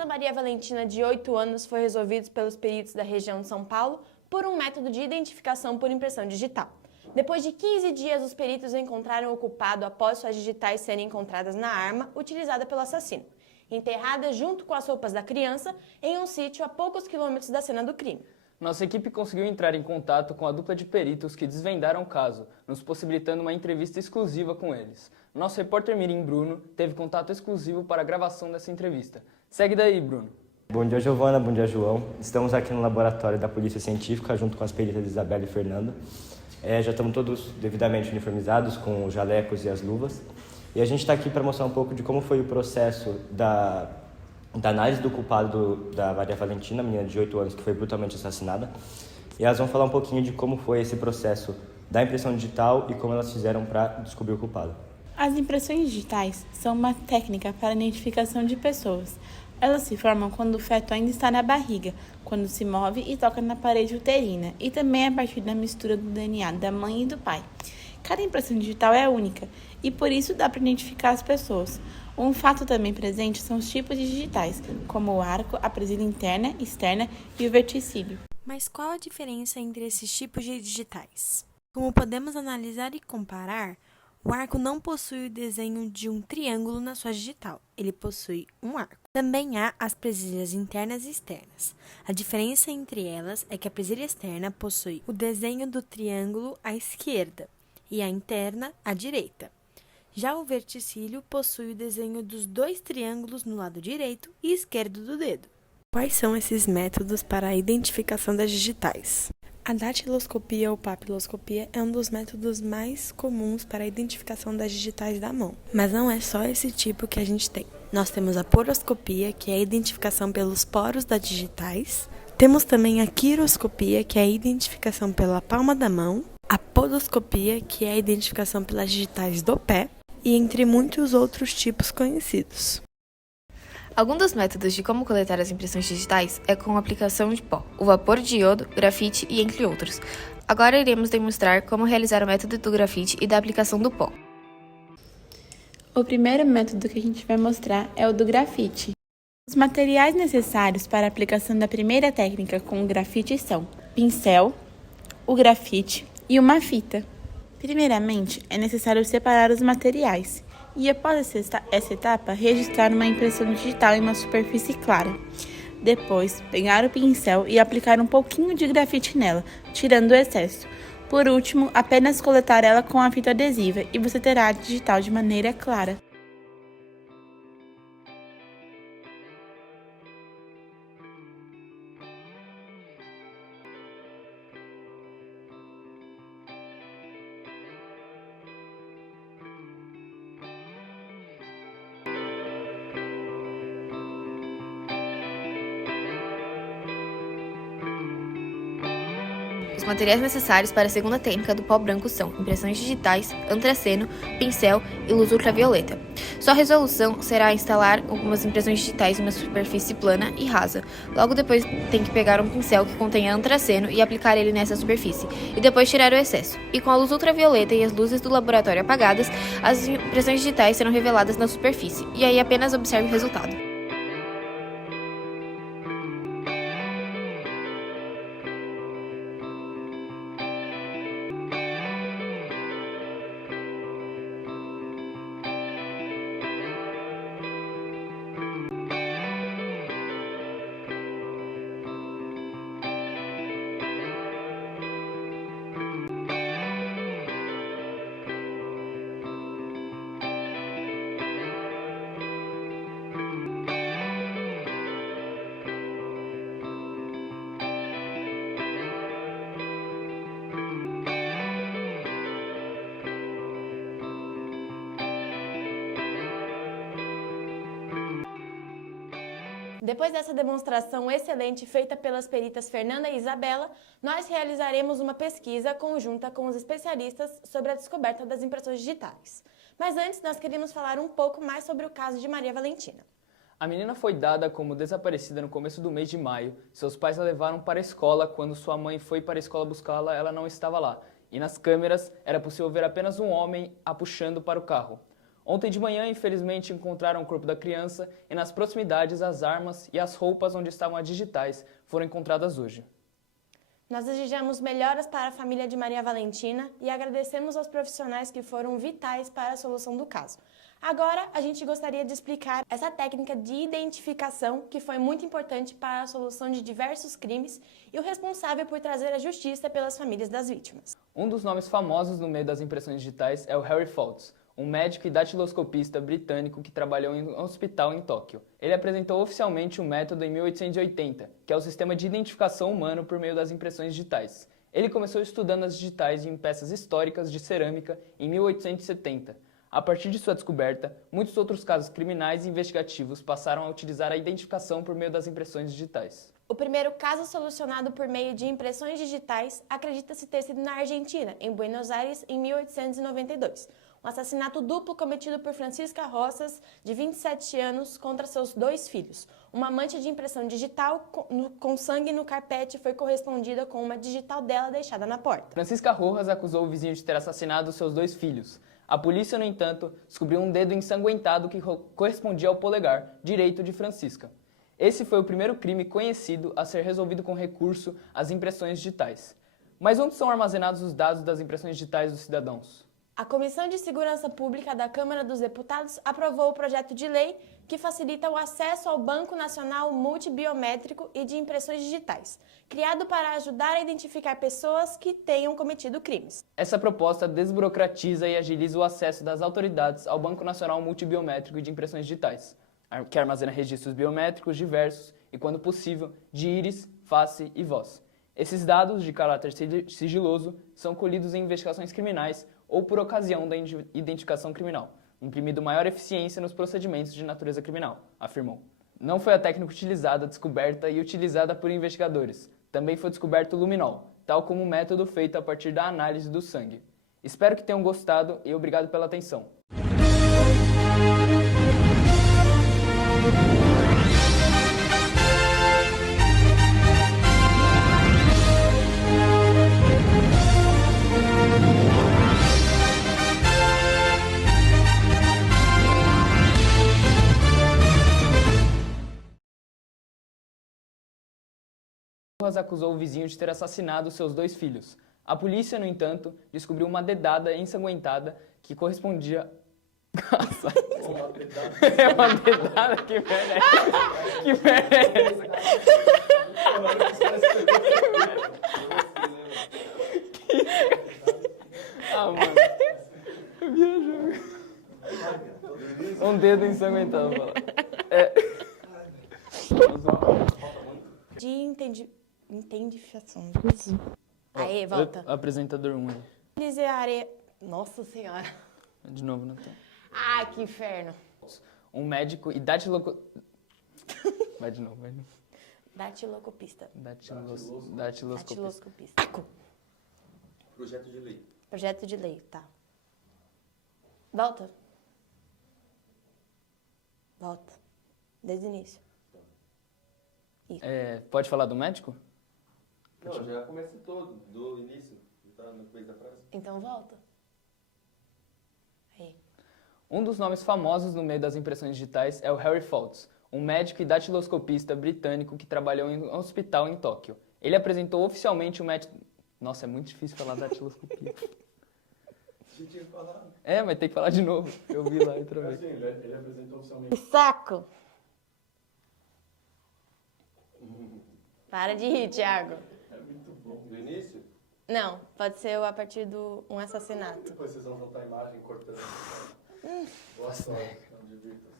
da Maria Valentina, de 8 anos, foi resolvido pelos peritos da região de São Paulo por um método de identificação por impressão digital. Depois de 15 dias, os peritos encontraram o culpado após suas digitais serem encontradas na arma utilizada pelo assassino, enterrada junto com as roupas da criança em um sítio a poucos quilômetros da cena do crime. Nossa equipe conseguiu entrar em contato com a dupla de peritos que desvendaram o caso, nos possibilitando uma entrevista exclusiva com eles. Nosso repórter Mirim Bruno teve contato exclusivo para a gravação dessa entrevista. Segue daí, Bruno. Bom dia, Giovana. Bom dia, João. Estamos aqui no laboratório da Polícia Científica, junto com as peritas Isabela e Fernanda. Já estamos todos devidamente uniformizados, com os jalecos e as luvas. E a gente está aqui para mostrar um pouco de como foi o processo da análise do culpado da Maria Valentina, menina de 8 anos que foi brutalmente assassinada. E elas vão falar um pouquinho de como foi esse processo da impressão digital e como elas fizeram para descobrir o culpado. As impressões digitais são uma técnica para a identificação de pessoas. Elas se formam quando o feto ainda está na barriga, quando se move e toca na parede uterina, e também a partir da mistura do DNA da mãe e do pai. Cada impressão digital é única, e por isso dá para identificar as pessoas. Um fato também presente são os tipos de digitais, como o arco, a presilha interna, externa e o verticílio. Mas qual a diferença entre esses tipos de digitais? Como podemos analisar e comparar, o arco não possui o desenho de um triângulo na sua digital, ele possui um arco. Também há as presilhas internas e externas. A diferença entre elas é que a presilha externa possui o desenho do triângulo à esquerda e a interna à direita. Já o verticílio possui o desenho dos dois triângulos no lado direito e esquerdo do dedo. Quais são esses métodos para a identificação das digitais? A datiloscopia ou papiloscopia é um dos métodos mais comuns para a identificação das digitais da mão. Mas não é só esse tipo que a gente tem. Nós temos a poroscopia, que é a identificação pelos poros das digitais. Temos também a quiroscopia, que é a identificação pela palma da mão. A podoscopia, que é a identificação pelas digitais do pé. E entre muitos outros tipos conhecidos. Algum dos métodos de como coletar as impressões digitais é com a aplicação de pó, o vapor de iodo, grafite e entre outros. Agora iremos demonstrar como realizar o método do grafite e da aplicação do pó. O primeiro método que a gente vai mostrar é o do grafite. Os materiais necessários para a aplicação da primeira técnica com o grafite são pincel, o grafite e uma fita. Primeiramente, é necessário separar os materiais e, após essa etapa, registrar uma impressão digital em uma superfície clara. Depois, pegar o pincel e aplicar um pouquinho de grafite nela, tirando o excesso. Por último, apenas coletar ela com a fita adesiva e você terá a digital de maneira clara. Os materiais necessários para a segunda técnica do pó branco são impressões digitais, antraceno, pincel e luz ultravioleta. Sua resolução será instalar algumas impressões digitais em uma superfície plana e rasa. Logo depois tem que pegar um pincel que contenha antraceno e aplicar ele nessa superfície, e depois tirar o excesso. E com a luz ultravioleta e as luzes do laboratório apagadas, as impressões digitais serão reveladas na superfície, e aí apenas observe o resultado. Depois dessa demonstração excelente feita pelas peritas Fernanda e Isabela, nós realizaremos uma pesquisa conjunta com os especialistas sobre a descoberta das impressões digitais. Mas antes, nós queríamos falar um pouco mais sobre o caso de Maria Valentina. A menina foi dada como desaparecida no começo do mês de maio. Seus pais a levaram para a escola. Quando sua mãe foi para a escola buscá-la, ela não estava lá. E nas câmeras era possível ver apenas um homem a puxando para o carro. Ontem de manhã, infelizmente, encontraram o corpo da criança e nas proximidades as armas e as roupas onde estavam as digitais foram encontradas hoje. Nós desejamos melhoras para a família de Maria Valentina e agradecemos aos profissionais que foram vitais para a solução do caso. Agora, a gente gostaria de explicar essa técnica de identificação que foi muito importante para a solução de diversos crimes e o responsável por trazer a justiça pelas famílias das vítimas. Um dos nomes famosos no meio das impressões digitais é o Harry Foltz, um médico e datiloscopista britânico que trabalhou em um hospital em Tóquio. Ele apresentou oficialmente o método em 1880, que é o sistema de identificação humano por meio das impressões digitais. Ele começou estudando as digitais em peças históricas de cerâmica em 1870. A partir de sua descoberta, muitos outros casos criminais e investigativos passaram a utilizar a identificação por meio das impressões digitais. O primeiro caso solucionado por meio de impressões digitais acredita-se ter sido na Argentina, em Buenos Aires, em 1892. Um assassinato duplo cometido por Francisca Roças, de 27 anos, contra seus 2 filhos. Uma mancha de impressão digital com sangue no carpete foi correspondida com uma digital dela deixada na porta. Francisca Rojas acusou o vizinho de ter assassinado seus 2 filhos. A polícia, no entanto, descobriu um dedo ensanguentado que correspondia ao polegar direito de Francisca. Esse foi o primeiro crime conhecido a ser resolvido com recurso às impressões digitais. Mas onde são armazenados os dados das impressões digitais dos cidadãos? A Comissão de Segurança Pública da Câmara dos Deputados aprovou o projeto de lei que facilita o acesso ao Banco Nacional Multibiométrico e de Impressões Digitais, criado para ajudar a identificar pessoas que tenham cometido crimes. Essa proposta desburocratiza e agiliza o acesso das autoridades ao Banco Nacional Multibiométrico e de Impressões Digitais, que armazena registros biométricos diversos e, quando possível, de íris, face e voz. Esses dados, de caráter sigiloso, são colhidos em investigações criminais ou por ocasião da identificação criminal, imprimindo maior eficiência nos procedimentos de natureza criminal, afirmou. Não foi a técnica utilizada, descoberta e utilizada por investigadores. Também foi descoberto o luminol, tal como o método feito a partir da análise do sangue. Espero que tenham gostado e obrigado pela atenção. Rojas acusou o vizinho de ter assassinado seus 2 filhos. A polícia, no entanto, descobriu uma dedada ensanguentada que correspondia... É uma dedada? Que merda é essa? Que merda é essa? Ah, mano. Viajou. Um dedo ensanguentado, fala. De identificação. Aê, volta. Apresentador 1 aí. Dizer areia. Nossa Senhora. De novo, Natan. Ah, que inferno. Um médico e Vai de novo, vai de novo. Datiloscopista. Datiloscopista. Projeto de lei. Projeto de lei, tá. Volta. Volta. Desde o início. Pode falar do médico? Não, já comecei todo, do início. Tá no começo da frase. Então volta. Aí. Um dos nomes famosos no meio das impressões digitais é o Harry Foltz, um médico e datiloscopista britânico que trabalhou em um hospital em Tóquio. Ele apresentou oficialmente o método... Nossa, é muito difícil falar datiloscopia. Você tinha falado. Mas tem que falar de novo. Eu vi lá outra vez. Ele apresentou oficialmente. Que saco! Para de rir, Thiago. É muito bom. Do início? Não, pode ser a partir do um assassinato. Depois vocês vão soltar a imagem cortando. Boa sorte, não divirta-se.